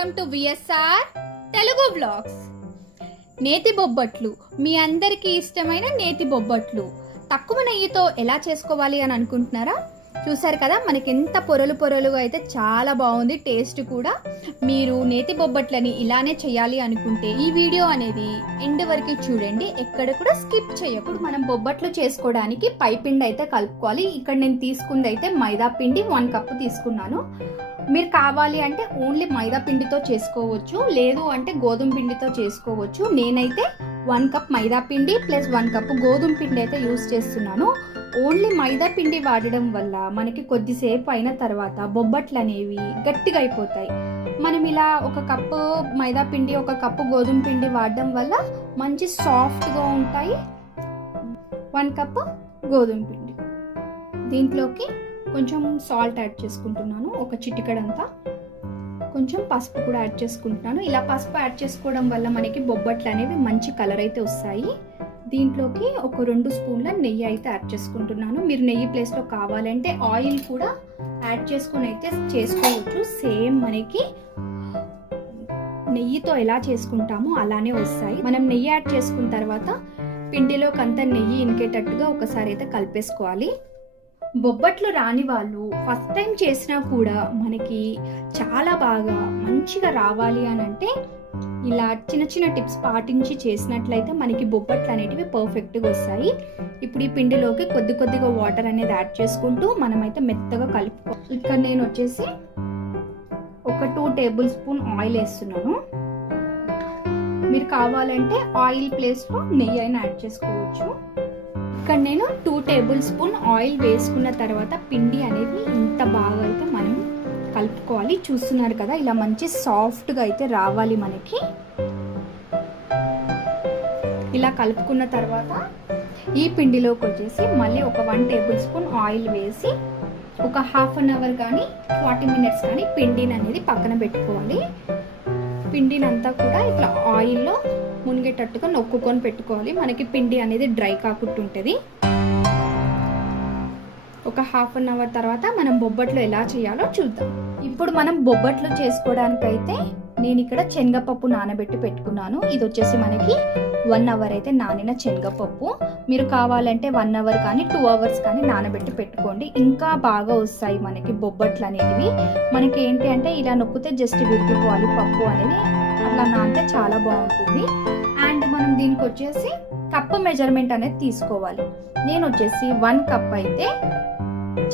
Welcome to VSR Telugu vlogs నేతి బొబ్బట్లు మీ అందరికీ ఇష్టమైన నేతి బొబ్బట్లు. తక్కువ నెయ్యితో ఎలా చేసుకోవాలి అని అనుకుంటున్నారా? చూసారు కదా మనకి ఎంత పొరలు పొరలుగా అయితే చాలా బాగుంది టేస్ట్ కూడా. మీరు నేతి బొబ్బట్లని ఇలానే చేయాలి అనుకుంటే ఈ వీడియో అనేది ఎండ్ వరకు చూడండి. ఎక్కడ కూడా స్కిప్ చేయకూడదు. మనం బొబ్బట్లు చేసుకోవడానికి పైపిండి అయితే కలుపుకోవాలి. ఇక్కడ నేను తీసుకుంది అయితే మైదా పిండి వన్ కప్ తీసుకున్నాను. మీరు కావాలి అంటే ఓన్లీ మైదా పిండితో చేసుకోవచ్చు లేదు అంటే గోధుమ పిండితో చేసుకోవచ్చు. నేనైతే వన్ కప్ మైదా పిండి ప్లస్ వన్ కప్ గోధుమ పిండి అయితే యూస్ చేస్తున్నాను. ఓన్లీ మైదా పిండి వాడడం వల్ల మనకి కొద్దిసేపు అయిన తర్వాత బొబ్బట్లు అనేవి గట్టిగా అయిపోతాయి. మనం ఇలా ఒక కప్పు మైదా పిండి ఒక కప్పు గోధుమ పిండి వాడడం వల్ల మంచి సాఫ్ట్గా ఉంటాయి. వన్ కప్ గోధుమ పిండి. దీంట్లోకి కొంచెం సాల్ట్ యాడ్ చేసుకుంటున్నాను ఒక చిటికడంతా. కొంచెం పసుపు కూడా యాడ్ చేసుకుంటున్నాను. ఇలా పసుపు యాడ్ చేసుకోవడం వల్ల మనకి బొబ్బట్లు అనేవి మంచి కలర్ అయితే వస్తాయి. దీంట్లోకి ఒక రెండు స్పూన్ల నెయ్యి అయితే యాడ్ చేసుకుంటున్నాను. మీరు నెయ్యి ప్లేస్లో కావాలంటే ఆయిల్ కూడా యాడ్ చేసుకుని అయితే చేసుకోవచ్చు. సేమ్ మనకి నెయ్యితో ఎలా చేసుకుంటామో అలానే వస్తాయి. మనం నెయ్యి యాడ్ చేసుకున్న తర్వాత పిండిలోకి అంతా నెయ్యి ఇనికేటట్టుగా ఒకసారి అయితే కలిపేసుకోవాలి. బొబ్బట్లు రాని వాళ్ళు ఫస్ట్ టైం చేసినా కూడా మనకి చాలా బాగా మంచిగా రావాలి అని అంటే ఇలా చిన్న చిన్న టిప్స్ పాటించి చేసినట్లయితే మనకి బొబ్బట్లు అనేటివి పర్ఫెక్ట్గా వస్తాయి. ఇప్పుడు ఈ పిండిలోకి కొద్ది కొద్దిగా వాటర్ అనేది యాడ్ చేసుకుంటూ మనమైతే మెత్తగా కలుపుకో ఇక్కడ నేను వచ్చేసి ఒక టూ టేబుల్ స్పూన్ ఆయిల్ వేస్తున్నాను. మీరు కావాలంటే ఆయిల్ ప్లేస్లో నెయ్యి అయినా యాడ్ చేసుకోవచ్చు. ఇక్కడ నేను టూ టేబుల్ స్పూన్ ఆయిల్ వేసుకున్న తర్వాత పిండి అనేది ఇంత బాగా అయితే మనం కలుపుకోవాలి. చూస్తున్నారు కదా ఇలా మంచి సాఫ్ట్గా అయితే రావాలి మనకి. ఇలా కలుపుకున్న తర్వాత ఈ పిండిలోకి వచ్చేసి మళ్ళీ ఒక వన్ టేబుల్ స్పూన్ ఆయిల్ వేసి ఒక హాఫ్ అన్ అవర్ కానీ ఫార్టీ మినిట్స్ కానీ పిండిని అనేది పక్కన పెట్టుకోవాలి. పిండినంతా కూడా ఇట్లా ఆయిల్లో మునిగేటట్టుగా నొక్కుకొని పెట్టుకోవాలి. మనకి పిండి అనేది డ్రై కాకుండా ఉంటుంది ఒక హాఫ్ అన్ అవర్ తర్వాత మనం బొబ్బట్లు ఎలా చేయాలో చూద్దాం. ఇప్పుడు మనం బొబ్బట్లు చేసుకోవడానికైతే నేను ఇక్కడ శనగపప్పు నానబెట్టి పెట్టుకున్నాను. ఇది వచ్చేసి మనకి వన్ అవర్ అయితే నానిన శనగపప్పు. మీరు కావాలంటే వన్ అవర్ కానీ టూ అవర్స్ కానీ నానబెట్టి పెట్టుకోండి. ఇంకా బాగా వస్తాయి మనకి బొబ్బట్లు అనేటివి. మనకి ఏంటి అంటే ఇలా నొక్కితే జస్ట్ విరిగిపోవాలి పప్పు అనేది. అట్లా నానితే చాలా బాగుంటుంది. అండ్ మనం దీనికి వచ్చేసి కప్పు మెజర్మెంట్ అనేది తీసుకోవాలి. నేను వచ్చేసి వన్ కప్ అయితే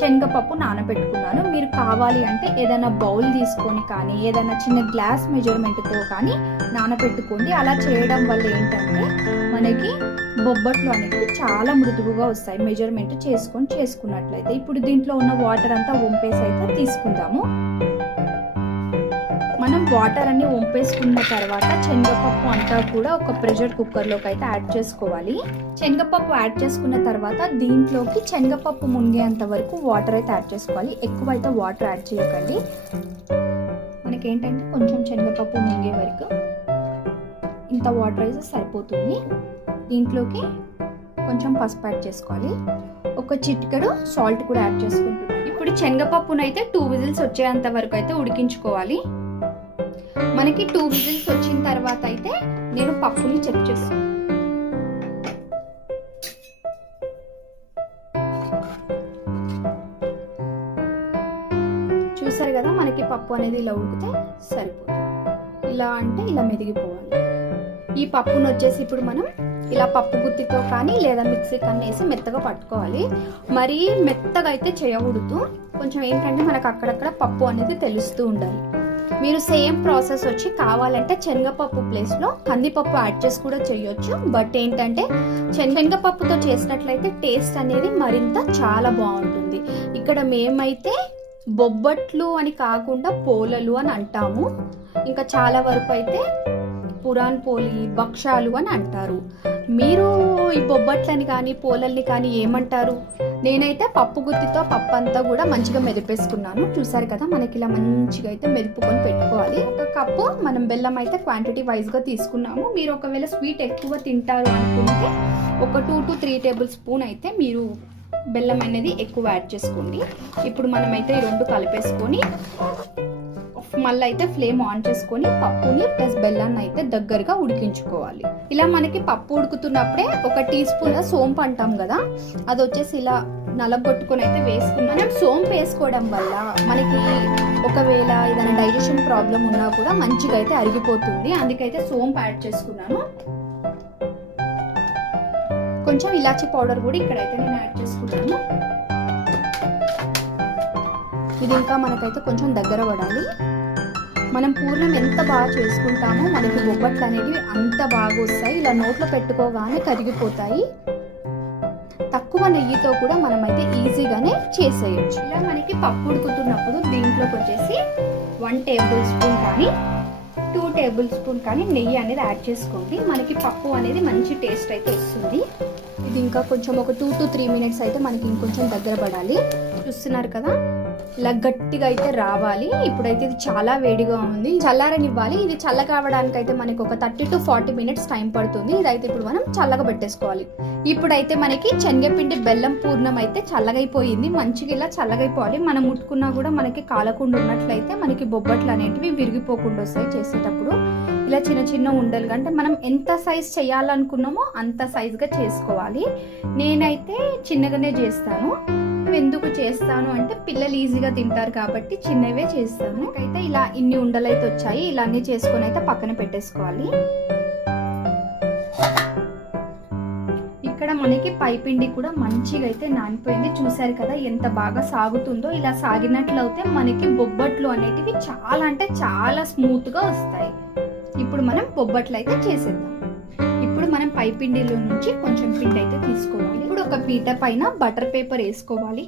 శనగపప్పు నానబెట్టుకున్నాను. మీరు కావాలి అంటే ఏదైనా బౌల్ తీసుకొని కానీ ఏదైనా చిన్న గ్లాస్ మెజర్మెంట్తో కానీ నానబెట్టుకోండి. అలా చేయడం వల్ల ఏంటంటే మనకి బొబ్బట్లు అనేవి చాలా మృదువుగా వస్తాయి. మెజర్మెంట్ చేసుకొని చేసుకున్నట్లయితే. ఇప్పుడు దీంట్లో ఉన్న వాటర్ అంతా వంపేసి అయితే తీసుకుందాము. మనం వాటర్ అన్ని వంపేసుకున్న తర్వాత శనగపప్పు అంతా కూడా ఒక ప్రెషర్ కుక్కర్లోకి అయితే యాడ్ చేసుకోవాలి. శనగపప్పు యాడ్ చేసుకున్న తర్వాత దీంట్లోకి శనగపప్పు మునిగేంత వరకు వాటర్ అయితే యాడ్ చేసుకోవాలి. ఎక్కువ అయితే వాటర్ యాడ్ చేయకండి. మనకేంటంటే కొంచెం శనగపప్పు మునిగే వరకు ఇంత వాటర్ అయితే సరిపోతుంది. దీంట్లోకి కొంచెం పసుపు యాడ్ చేసుకోవాలి. ఒక చిటికెడు సాల్ట్ కూడా యాడ్ చేసుకుంటున్నాను. ఇప్పుడు శనగపప్పునైతే టూ విజిల్స్ వచ్చేంత వరకు అయితే ఉడికించుకోవాలి. మనకి టూ విజిల్స్ వచ్చిన తర్వాత అయితే నేను పప్పుని చెక్ చేస్తాను. చూసారు కదా మనకి పప్పు అనేది ఇలా ఉడికితే సరిపోతుంది. ఇలా అంటే ఇలా మెదిగిపోవాలి. ఈ పప్పును వచ్చేసి ఇప్పుడు మనం ఇలా పప్పు గుత్తితో కానీ లేదా మిక్సీ కానీ వేసి మెత్తగా పట్టుకోవాలి. మరీ మెత్తగా అయితే చేయకూడదు. కొంచెం ఏంటంటే మనకు అక్కడక్కడ పప్పు అనేది తెలుస్తూ ఉండాలి. మీరు సేమ్ ప్రాసెస్ వచ్చి కావాలంటే శనగపప్పు ప్లేస్లో కందిపప్పు యాడ్ చేసి కూడా చేయొచ్చు. బట్ ఏంటంటే శనగపప్పుతో చేసినట్లయితే టేస్ట్ అనేది మరింత చాలా బాగుంటుంది. ఇక్కడ మేమైతే బొబ్బట్లు అని కాకుండా పోలలు అని అంటాము. ఇంకా చాలా వరకు అయితే పురాన్ పోలి భక్షాలు అని అంటారు. మీరు ఈ బొబ్బట్లని కానీ పోలల్ని కానీ ఏమంటారు? నేనైతే పప్పు గుత్తితో పప్పు అంతా కూడా మంచిగా మెదిపేసుకున్నాను. చూసారు కదా మనకి ఇలా మంచిగా అయితే మెదుపుకొని పెట్టుకోవాలి. ఒక కప్పు మనం బెల్లం అయితే క్వాంటిటీ వైజ్గా తీసుకున్నాము. మీరు ఒకవేళ స్వీట్ ఎక్కువ తింటారు అనుకుంటే ఒక two to three table spoon అయితే మీరు బెల్లం అనేది ఎక్కువ యాడ్ చేసుకోండి. ఇప్పుడు మనమైతే ఈ రెండు కలిపేసుకొని మళ్ళీ అయితే ఫ్లేమ్ ఆన్ చేసుకొని పప్పుని ప్లస్ బెల్లాన్ని అయితే దగ్గరగా ఉడికించుకోవాలి. ఇలా మనకి పప్పు ఉడుకుతున్నప్పుడే ఒక టీ స్పూన్ సోంపు అంటాం కదా అది వచ్చేసి ఇలా నలగొట్టుకొని అయితే వేసుకున్నాం. మనం సోంపు వేసుకోవడం వల్ల మనకి ఒకవేళ ఏదైనా డైజెషన్ ప్రాబ్లం ఉన్నా కూడా మంచిగా అయితే అరిగిపోతుంది. అందుకైతే సోంపు యాడ్ చేసుకున్నాను. కొంచెం ఇలాచీ పౌడర్ కూడా ఇక్కడైతే నేను యాడ్ చేసుకున్నాను ఇది ఇంకా మనకైతే కొంచెం దగ్గర పడాలి. మనం పూర్ణం ఎంత బాగా చేసుకుంటామో మనకి బొబ్బట్లు అనేవి అంత బాగా వస్తాయి. ఇలా నోట్లో పెట్టుకోగానే కరిగిపోతాయి. తక్కువ నెయ్యితో కూడా మనమైతే ఈజీగానే చేసేయచ్చు. ఇలా మనకి పప్పు ఉడుకుతున్నప్పుడు దీంట్లోకి వచ్చేసి వన్ టేబుల్ స్పూన్ కానీ టూ టేబుల్ స్పూన్ కానీ నెయ్యి అనేది యాడ్ చేసుకోండి. మనకి పప్పు అనేది మంచి టేస్ట్ అయితే వస్తుంది. ఇది ఇంకా కొంచెం ఒక టూ టు త్రీ మినిట్స్ అయితే మనకి ఇంకొంచెం దగ్గర పడాలి. చూస్తున్నారు కదా? ఇలా గట్టిగా అయితే రావాలి. ఇప్పుడైతే ఇది చాలా వేడిగా ఉంది. చల్లారనివ్వాలి. ఇది చల్ల కావడానికి అయితే మనకి ఒక thirty to forty minutes time పడుతుంది. ఇదైతే ఇప్పుడు మనం చల్లగా పెట్టేసుకోవాలి. ఇప్పుడైతే మనకి శనగపిండి బెల్లం పూర్ణం అయితే చల్లగైపోయింది. మంచిగా ఇలా చల్లగైపోవాలి. మనం ముట్టుకున్నా కూడా మనకి కాలకుండా ఉన్నట్లయితే మనకి బొబ్బట్లు అనేటివి విరిగిపోకుండా వస్తాయి చేసేటప్పుడు. ఇలా చిన్న చిన్న ఉండలు అంటే మనం ఎంత సైజ్ చేయాలనుకున్నామో అంత సైజ్గా చేసుకోవాలి. నేనైతే చిన్నగానే చేస్తాను. ఎందుకు చేస్తాను అంటే పిల్లలు ఈజీగా తింటారు కాబట్టి చిన్నవే చేస్తాను. అయితే ఇలా ఇన్ని ఉండలు అయితే వచ్చాయి ఇలా అన్ని చేసుకొని అయితే పక్కన పెట్టేసుకోవాలి. ఇక్కడ మనకి పైపిండి కూడా మంచిగా అయితే నానిపోయింది. చూసారు కదా ఎంత బాగా సాగుతుందో. ఇలా సాగినట్లయితే మనకి బొబ్బట్లు అనేటివి చాలా అంటే చాలా స్మూత్గా వస్తాయి. ఇప్పుడు మనం బొబ్బట్లు అయితే చేసేద్దాం. పై పిండిలో పైపిండిలో నుంచి కొంచెం పిండి అయితే తీసుకోవాలి. ఇప్పుడు ఒక పీట పైన బటర్ పేపర్ వేసుకోవాలి.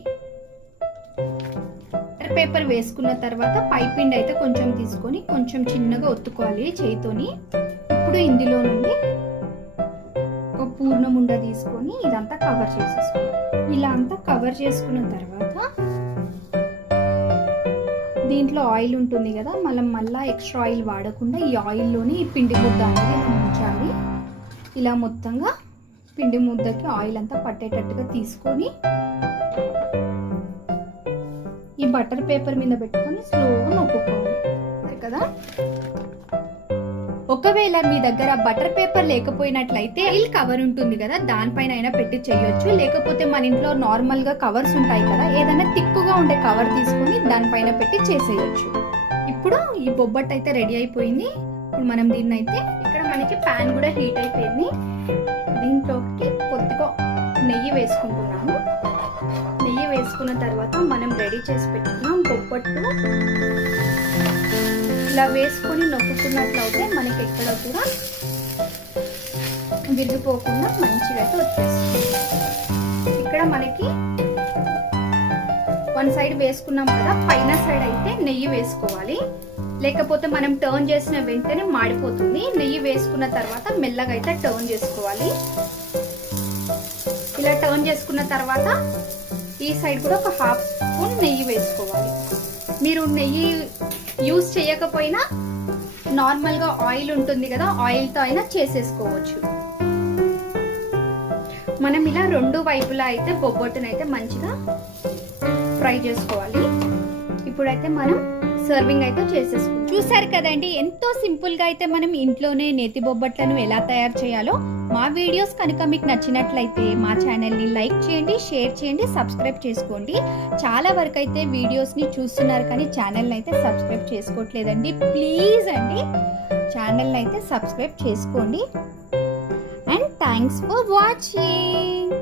బటర్ పేపర్ వేసుకున్న తర్వాత పైపిండి అయితే కొంచెం తీసుకొని కొంచెం చిన్నగా ఒత్తుకోవాలి చేయితోని. ఇప్పుడు ఇందులో నుండి ఒక పూర్ణం ఉండ తీసుకొని ఇదంతా కవర్ చేసేసుకోవాలి. ఇలా అంతా కవర్ చేసుకున్న తర్వాత దీంట్లో ఆయిల్ ఉంటుంది కదా మనం మళ్ళీ ఎక్స్ట్రా ఆయిల్ వాడకుండా ఈ ఆయిల్లోనే ఈ పిండి ముద్ద అనేది ఉంచాలి. ఇలా మొత్తంగా పిండి ముద్దకి ఆయిల్ అంతా పట్టేటట్టుగా తీసుకొని ఈ బటర్ పేపర్ మీద పెట్టుకొని స్లోగా నొక్కుకోవాలి. కదా? ఒకవేళ మీ దగ్గర బటర్ పేపర్ లేకపోయినట్లయితే ఇల్ కవర్ ఉంటుంది కదా దానిపైన అయినా పెట్టి చేయొచ్చు. లేకపోతే మన ఇంట్లో నార్మల్గా కవర్స్ ఉంటాయి కదా ఏదైనా తిక్కుగా ఉండే కవర్ తీసుకొని దానిపైన పెట్టి చేసేయచ్చు. ఇప్పుడు ఈ బొబ్బట్ అయితే రెడీ అయిపోయింది. ఇప్పుడు మనం దీన్ని అయితే ఇక్కడ మనకి ప్యాన్ కూడా హీట్ అయిపోయింది. దీంట్లోకి కొద్దిగా నెయ్యి వేసుకుంటున్నాము. నెయ్యి వేసుకున్న తర్వాత మనం రెడీ చేసి పెట్టుకున్నాం బొబ్బట్టు ఇలా వేసుకొని నొక్కుతున్నట్లయితే మనకి ఎక్కడ కూడా విరిగిపోకుండా మంచిగా అయితే వచ్చేస్తుంది. ఇక్కడ మనకి వన్ సైడ్ వేసుకున్నాం కదా పైన సైడ్ అయితే నెయ్యి వేసుకోవాలి. లేకపోతే మనం టర్న్ చేసిన వెంటనే మాడిపోతుంది. నెయ్యి వేసుకున్న తర్వాత మెల్లగా అయితే టర్న్ చేసుకోవాలి. ఇలా టర్న్ చేసుకున్న తర్వాత ఈ సైడ్ కూడా ఒక హాఫ్ స్పూన్ నెయ్యి వేసుకోవాలి. మీరు నెయ్యి యూస్ చేయకపోయినా నార్మల్గా ఆయిల్ ఉంటుంది కదా ఆయిల్తో అయినా చేసేసుకోవచ్చు. మనం ఇలా రెండు వైపులా అయితే బొబ్బొట్టునైతే మంచిగా ఫ్రై చేసుకోవాలి. ఇప్పుడైతే మనం సర్వింగ్ అయితే చేసేసుకుంటాం. చూసారు కదండి ఎంతో సింపుల్గా అయితే మనం ఇంట్లోనే నేతి బొబ్బట్లను ఎలా తయారు చేయాలో మా వీడియోస్ కనుక మీకు నచ్చినట్లయితే మా ఛానల్ని లైక్ చేయండి షేర్ చేయండి సబ్స్క్రైబ్ చేసుకోండి. చాలా వరకు అయితే వీడియోస్ని చూస్తున్నారు కానీ ఛానల్ని అయితే సబ్స్క్రైబ్ చేసుకోవట్లేదండి. ప్లీజ్ అండి ఛానల్ని అయితే సబ్స్క్రైబ్ చేసుకోండి. And thanks for watching.